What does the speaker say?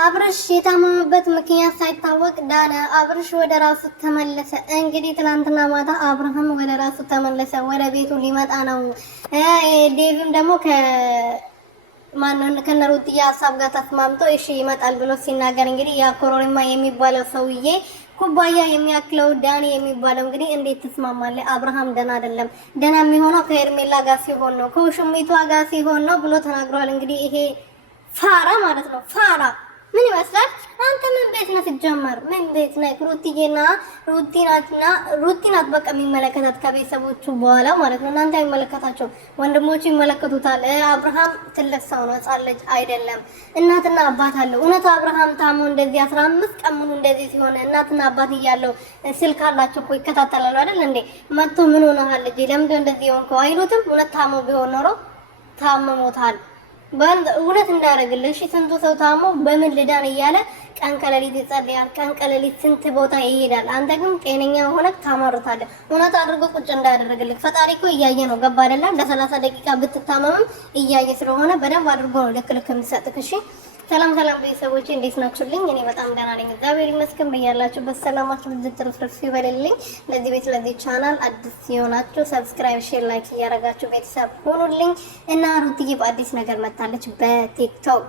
አብርሽ የታመመበት ምክንያት ሳይታወቅ ዳነ። አብርሽ ወደ ራሱ ተመለሰ። እንግዲህ ትናንትና ማታ አብርሃም ወደ ራሱ ተመለሰ፣ ወደ ቤቱ ሊመጣ ነው። ዴቪም ደግሞ ከነሩትዬ ሀሳብ ጋር ተስማምቶ እሺ ይመጣል ብሎ ሲናገር እንግዲህ ያ ኮሮሪማ የሚባለው ሰውዬ ኩባያ የሚያክለው ዳኒ የሚባለው እንግዲህ እንዴት ትስማማለህ? አብርሃም ደና አይደለም። ደና የሚሆነው ከኤርሜላ ጋር ሲሆን ነው፣ ከውሽሚቷ ጋር ሲሆን ነው ብሎ ተናግሯል። እንግዲህ ይሄ ፋራ ማለት ነው። ፋራ ምን ይመስላል? አንተ ምን ቤት ነህ? ሲጀመር ምን ቤት ነህ? ሩቲ ናት በቃ የሚመለከታት ከቤተሰቦቹ በኋላ ማለት ነው። እናንተ አይመለከታቸው፣ ወንድሞቹ ይመለከቱታል። አብርሃም ትልቅ ሰው ነው፣ ሕፃን ልጅ አይደለም። እናትና አባት አለው። እውነት አብርሃም ታሞ እንደዚህ 15 ቀን ሙሉ እንደዚህ ሲሆን እናትና አባት እያለው ስልክ አላቸው እኮ ይከታተላሉ አይደል እንዴ? መጥቶ ምን ሆነሃል ልጅ ለምንድን እንደዚህ ሆንከው አይሉትም? እውነት ታሞ ቢሆን ኖሮ ታመሞታል እውነት እንዳደረግልህ። እሺ ስንቱ ሰው ታሞ በምን ልዳን እያለ ቀን ከሌሊት ይጸልያል። ቀን ከሌሊት ስንት ቦታ ይሄዳል። አንተ ግን ጤነኛ ሆነህ ታማርታለህ። እውነት አድርጎ ቁጭ እንዳደረግልህ ፈጣሪ እኮ እያየ ነው። ገባ አይደለ? ለ30 ደቂቃ ብትታመምም እያየ ስለሆነ በደንብ አድርጎ ነው ልክ የሚሰጥህ። እሺ ሰላም ቤተሰቦቼ እንዴት ናችሁልኝ? እኔ በጣም ደህና ነኝ፣ እግዚአብሔር ይመስገን። በያላችሁበት ሰላማችሁ ትርፍርፍ ይበልልኝ። ለዚህ ቤት ለዚህ ቻናል አዲስ የሆናችሁ ሰብስክራይብ፣ ሼር፣ ላይክ እያደረጋችሁ ቤተሰብ ሆኑልኝ እና ሩትዬ በአዲስ ነገር መጣለች በቲክቶክ